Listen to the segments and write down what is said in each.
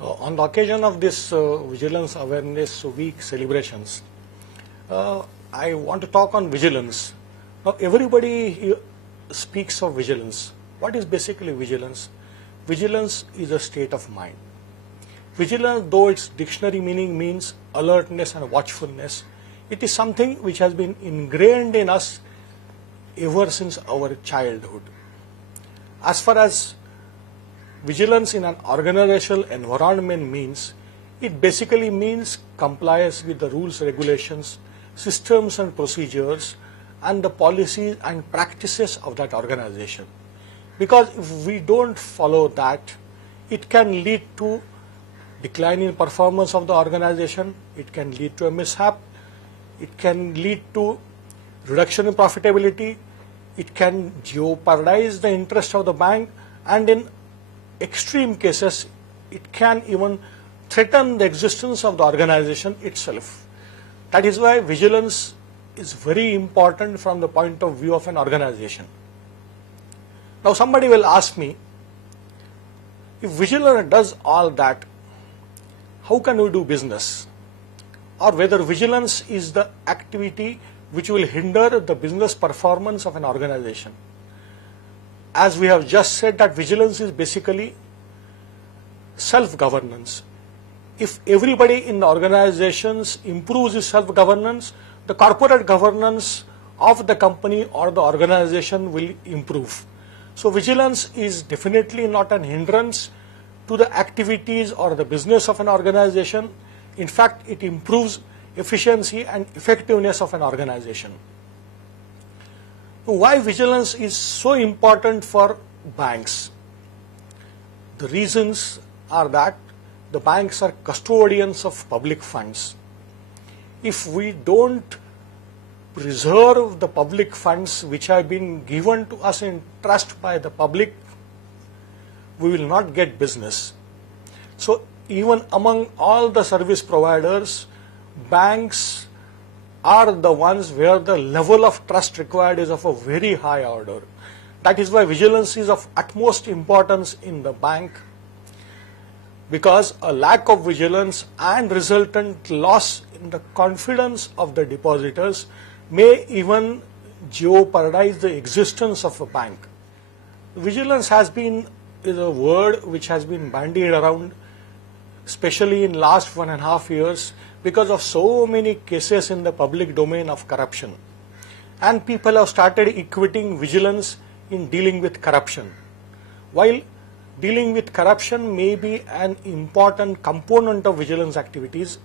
On the occasion of this Vigilance Awareness Week celebrations, I want to talk on vigilance. Now, everybody here speaks of vigilance. What is basically vigilance? Vigilance is a state of mind. Vigilance, though its dictionary meaning means alertness and watchfulness, it is something which has been ingrained in us ever since our childhood. As far as vigilance in an organizational environment means, it basically means compliance with the rules, regulations, systems and procedures and the policies and practices of that organization. Because if we don't follow that, it can lead to decline in performance of the organization, it can lead to a mishap, it can lead to reduction in profitability, it can jeopardize the interest of the bank, and in extreme cases, it can even threaten the existence of the organization itself. That is why vigilance is very important from the point of view of an organization. Now somebody will ask me, if vigilance does all that, how can we do business? Or whether vigilance is the activity which will hinder the business performance of an organization. As we have just said, that vigilance is basically self-governance. If everybody in the organizations improves his self-governance, the corporate governance of the company or the organization will improve. So vigilance is definitely not an hindrance to the activities or the business of an organization. In fact, it improves efficiency and effectiveness of an organization. Why vigilance is so important for banks? The reasons are that the banks are custodians of public funds. If we don't preserve the public funds which have been given to us in trust by the public, we will not get business. So even among all the service providers, banks are the ones where the level of trust required is of a very high order. That is why vigilance is of utmost importance in the bank, because a lack of vigilance and resultant loss in the confidence of the depositors may even jeopardize the existence of a bank. Vigilance is a word which has been bandied around, especially in last 1.5 years, because of so many cases in the public domain of corruption. And people have started equating vigilance in dealing with corruption. While dealing with corruption may be an important component of vigilance activities,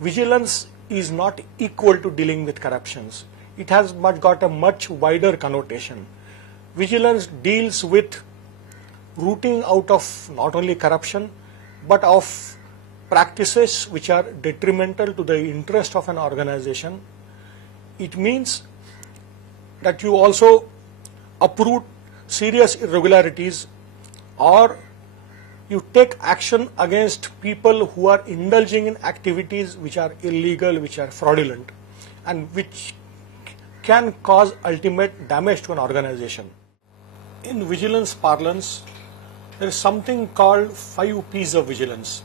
vigilance is not equal to dealing with corruptions. It has got a much wider connotation. Vigilance deals with rooting out of not only corruption, but of practices which are detrimental to the interest of an organization. It means that you also uproot serious irregularities, or you take action against people who are indulging in activities which are illegal, which are fraudulent, and which can cause ultimate damage to an organization. In vigilance parlance, there is something called 5 P's of vigilance.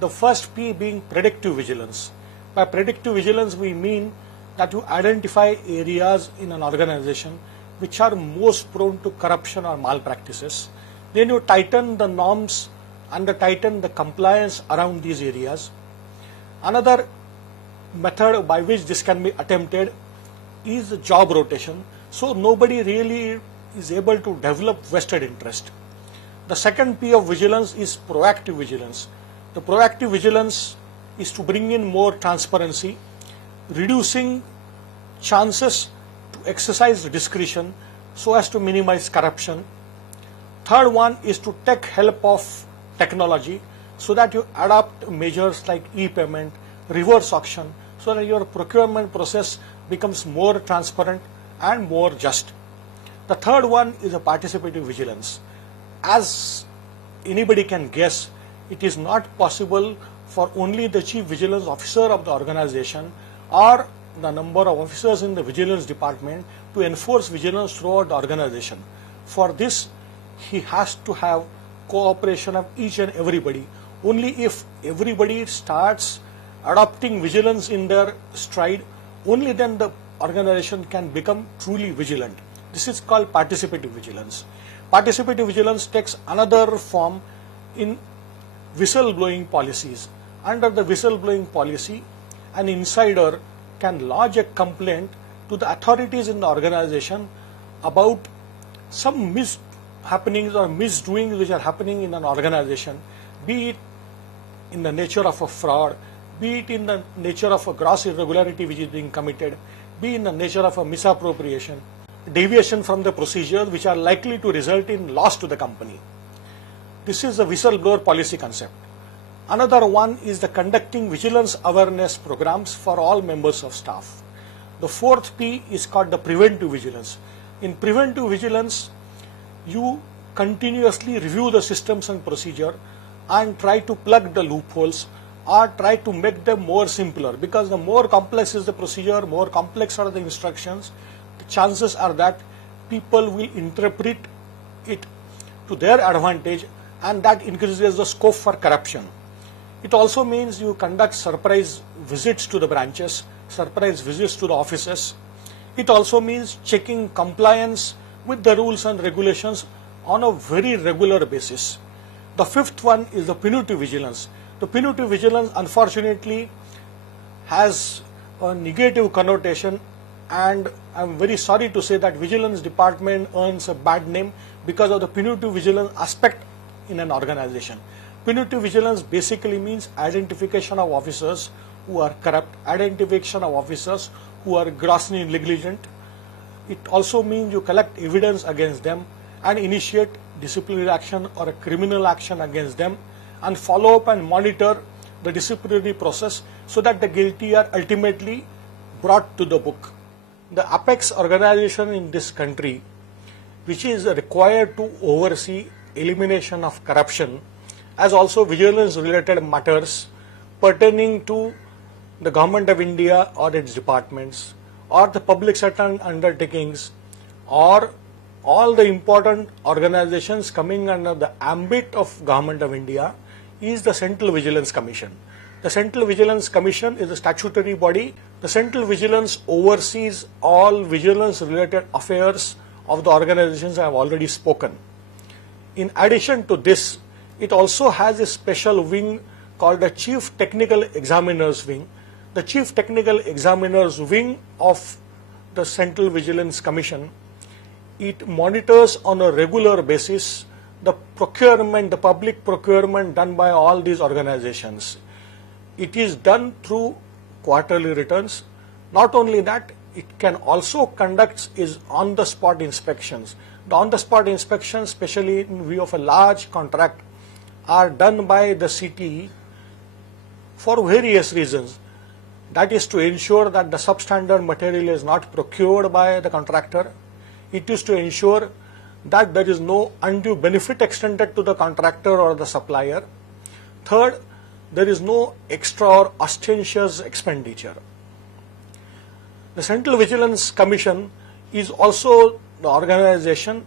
The first P being predictive vigilance. By predictive vigilance, we mean that you identify areas in an organization which are most prone to corruption or malpractices. Then you tighten the norms and tighten the compliance around these areas. Another method by which this can be attempted is job rotation. So nobody really is able to develop vested interest. The second P of vigilance is proactive vigilance. The proactive vigilance is to bring in more transparency, reducing chances to exercise discretion so as to minimize corruption. Third one is to take help of technology so that you adopt measures like e-payment, reverse auction, so that your procurement process becomes more transparent and more just. The third one is a participative vigilance. As anybody can guess, it is not possible for only the Chief Vigilance Officer of the organization or the number of officers in the vigilance department to enforce vigilance throughout the organization. For this, he has to have cooperation of each and everybody Only if everybody starts adopting vigilance in their stride, only then the organization can become truly vigilant. This is called participative vigilance. Participative vigilance takes another form in whistleblowing policies. Under the whistleblowing policy, an insider can lodge a complaint to the authorities in the organization about some mishappenings or misdoings which are happening in an organization, be it in the nature of a fraud, be it in the nature of a gross irregularity which is being committed, be in the nature of a misappropriation, deviation from the procedures which are likely to result in loss to the company. This is the whistleblower policy concept. Another one is the conducting vigilance awareness programs for all members of staff. The fourth P is called the preventive vigilance. In preventive vigilance, you continuously review the systems and procedure and try to plug the loopholes or try to make them more simpler, because the more complex is the procedure, more complex are the instructions, the chances are that people will interpret it to their advantage, and that increases the scope for corruption. It also means you conduct surprise visits to the branches, surprise visits to the offices. It also means checking compliance with the rules and regulations on a very regular basis. The fifth one is the punitive vigilance. The punitive vigilance, unfortunately, has a negative connotation, and I'm very sorry to say that vigilance department earns a bad name because of the punitive vigilance aspect in an organization. Punitive vigilance basically means identification of officers who are corrupt, identification of officers who are grossly negligent. It also means you collect evidence against them and initiate disciplinary action or a criminal action against them, and follow up and monitor the disciplinary process so that the guilty are ultimately brought to the book. The apex organization in this country, which is required to oversee elimination of corruption, as also vigilance related matters pertaining to the Government of India or its departments, or the public sector undertakings, or all the important organizations coming under the ambit of Government of India, is the Central Vigilance Commission. The Central Vigilance Commission is a statutory body. The Central Vigilance oversees all vigilance related affairs of the organizations I have already spoken. In addition to this, it also has a special wing called the Chief Technical Examiners Wing. The Chief Technical Examiners Wing of the Central Vigilance Commission, it monitors on a regular basis the procurement, the public procurement done by all these organizations. It is done through quarterly returns. Not only that, it can also conduct is on-the-spot inspections. The on-the-spot inspections, especially in view of a large contract, are done by the CTE for various reasons. That is to ensure that the substandard material is not procured by the contractor. It is to ensure that there is no undue benefit extended to the contractor or the supplier. Third, there is no extra or ostentatious expenditure. The Central Vigilance Commission is also the organization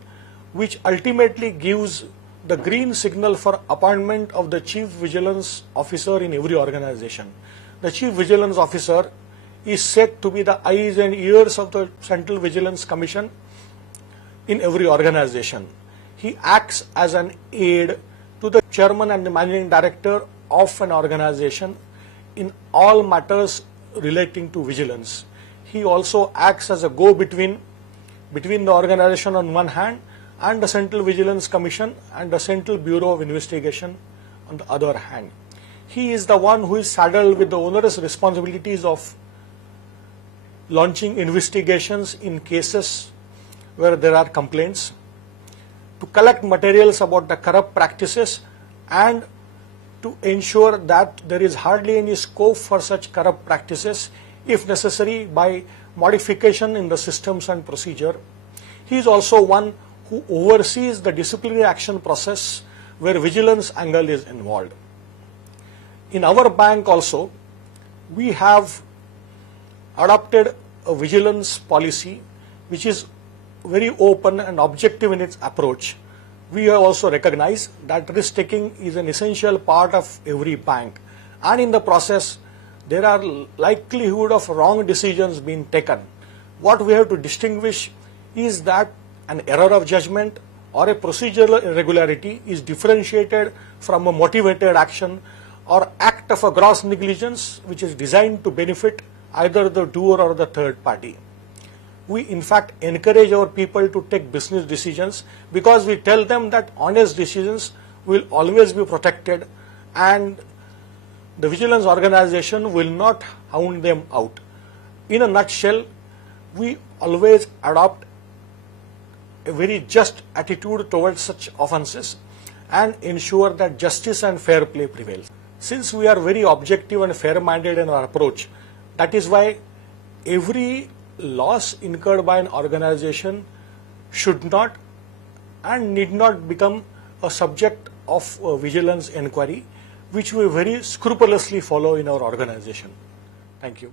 which ultimately gives the green signal for appointment of the Chief Vigilance Officer in every organization. The Chief Vigilance Officer is said to be the eyes and ears of the Central Vigilance Commission in every organization. He acts as an aide to the chairman and the managing director of an organization in all matters relating to vigilance. He also acts as a go-between between the organization on one hand and the Central Vigilance Commission and the Central Bureau of Investigation on the other hand. He is the one who is saddled with the onerous responsibilities of launching investigations in cases where there are complaints, to collect materials about the corrupt practices, and to ensure that there is hardly any scope for such corrupt practices, if necessary by modification in the systems and procedure. He is also one who oversees the disciplinary action process where vigilance angle is involved. In our bank also, we have adopted a vigilance policy which is very open and objective in its approach. we also recognize that risk taking is an essential part of every bank, and in the process there are likelihood of wrong decisions being taken. What we have to distinguish is that an error of judgment or a procedural irregularity is differentiated from a motivated action or act of a gross negligence which is designed to benefit either the doer or the third party. We in fact encourage our people to take business decisions because we tell them that honest decisions will always be protected and the vigilance organization will not hound them out. In a nutshell, we always adopt a very just attitude towards such offences and ensure that justice and fair play prevails. Since we are very objective and fair-minded in our approach, that is why every loss incurred by an organization should not and need not become a subject of a vigilance inquiry, which we very scrupulously follow in our organization. Thank you.